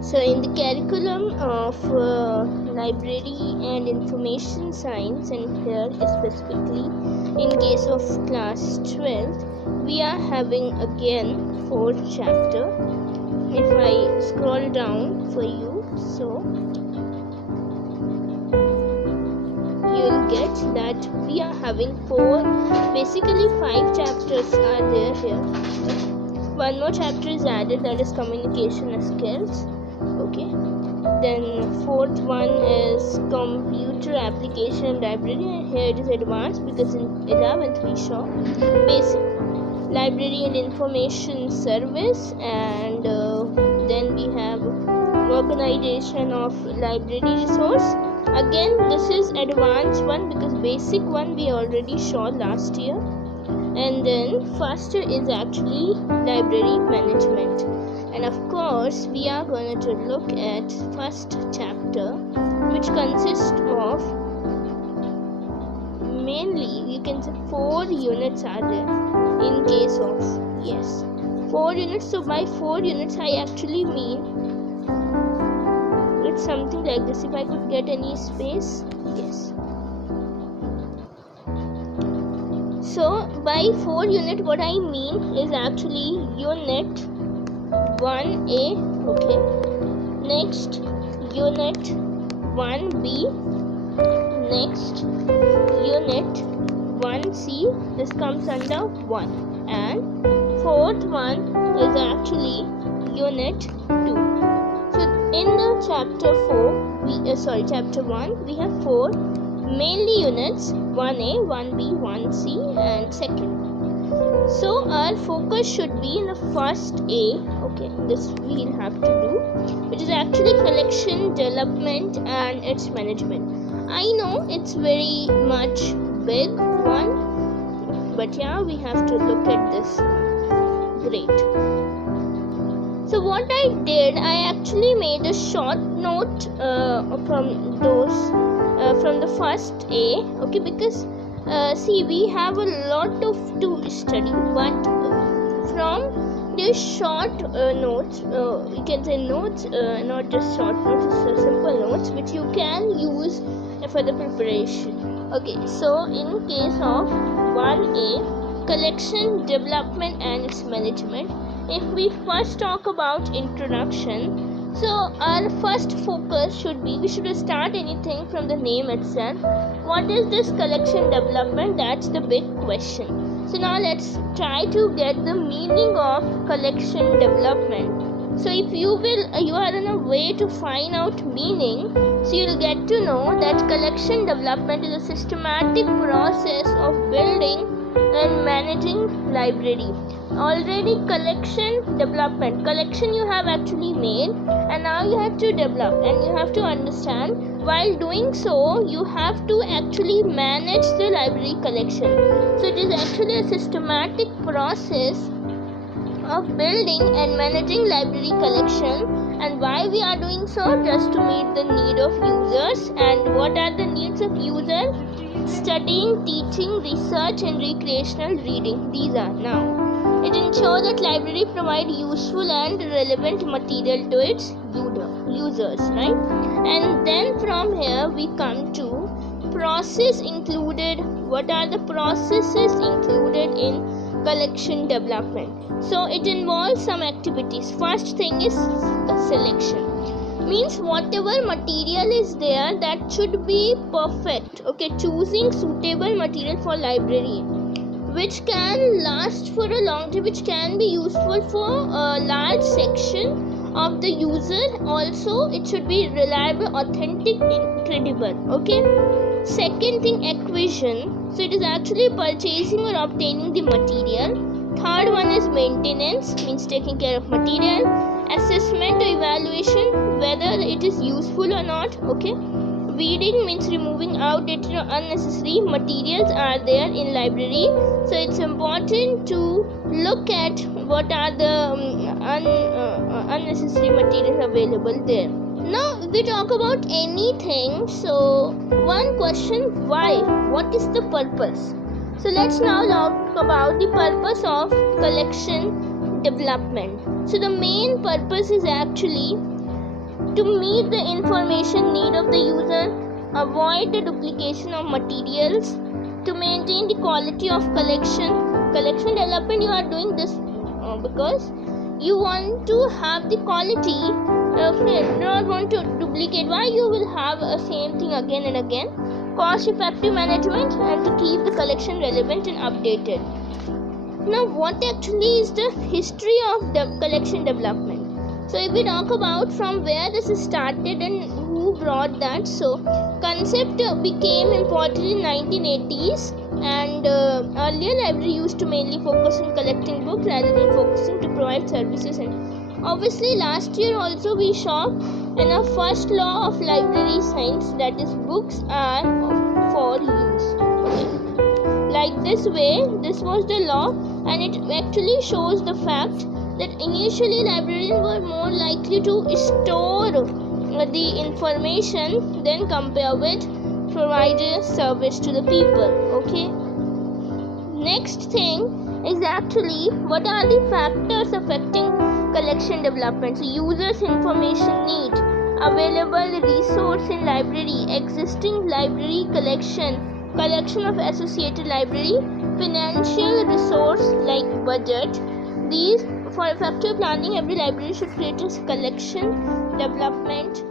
So in the curriculum of library and information science, and here specifically in case of class 12th, we are having again 4th chapter. If I scroll down for you, so you'll get that we are having 5 chapters are there here. One more chapter is added, that is communication skills. Okay, then 4th one is computer application library, and here it is advanced because in 11th we saw basic library and information service, and then we have organization of library resource. Again, this is advanced one because basic one we already saw last year. And then first is actually library management, and of course we are going to look at first chapter, which consists of mainly, you can say 4 units are there in case of 4 units. So by 4 units I actually mean it's something like this. If I could get any space, yes. So by 4 unit, what I mean is actually unit 1A, okay, next unit 1B, next unit 1C, this comes under 1, and 4th one is actually unit 2. So in the chapter 1 we have 4 mainly units, 1A, 1B, 1C and 2nd. So our focus should be in the first A, okay, this we'll have to do, which is actually collection, development and its management. I know it's very much big one, but yeah, we have to look at this. Great. So what I did, I actually made a short note from those from the first A, okay, because see, we have a lot of to study, but from these short notes, you can say notes, not just short notes, it's simple notes which you can use for the preparation. Okay, so in case of 1A, collection, development and its management, if we first talk about introduction, so our first focus should be, we should start anything from the name itself. What is this collection development? That's the big question. So now let's try to get the meaning of collection development. So if you are in a way to find out meaning, so you'll get to know that collection development is a systematic process of building and managing library. Already collection development, collection you have actually made, and now you have to develop, and you have to understand, while doing so you have to actually manage the library collection. So it is actually a systematic process of building and managing library collection. And why we are doing so? Just to meet the need of users. And what are the needs of users? Studying, teaching, research and recreational reading. These are now. It ensures that library provide useful and relevant material to its users, right? And then from here we come to process included. What are the processes included in collection development? So it involves some activities. First thing is selection. Means whatever material is there, that should be perfect. Okay, choosing suitable material for library, which can last for a long time, which can be useful for a large section of the user. Also, it should be reliable, authentic, incredible. Okay. Second thing, acquisition. So it is actually purchasing or obtaining the material. Third one is maintenance, means taking care of material. Assessment or evaluation, whether it is useful or not. Okay. Weeding means removing outdated or unnecessary materials are there in library. So it's important to look at what are the unnecessary materials available there. Now we talk about anything, so one question, why? What is the purpose? So let's now talk about the purpose of collection development. So the main purpose is actually to meet the information need of the user, avoid the duplication of materials, to maintain the quality of collection development. You are doing this because you want to have the quality, do not want to duplicate. Why you will have a same thing again and again? Cost effective management, and to keep the collection relevant and updated. Now, what actually is the history of the collection development? So if we talk about from where this started and who brought that, so concept became important in 1980s, and earlier library used to mainly focus on collecting books rather than focusing to provide services. And obviously last year also we saw in our first law of library science, that is books are for use. Okay. Like this way, this was the law, and it actually shows the fact that initially librarians were more likely to store the information than compare with providing service to the people. Okay. Next thing is actually what are the factors affecting collection development. So users information need, available resource in library, existing library collection of associated library, financial resource like budget. These, for effective planning, every library should create a collection development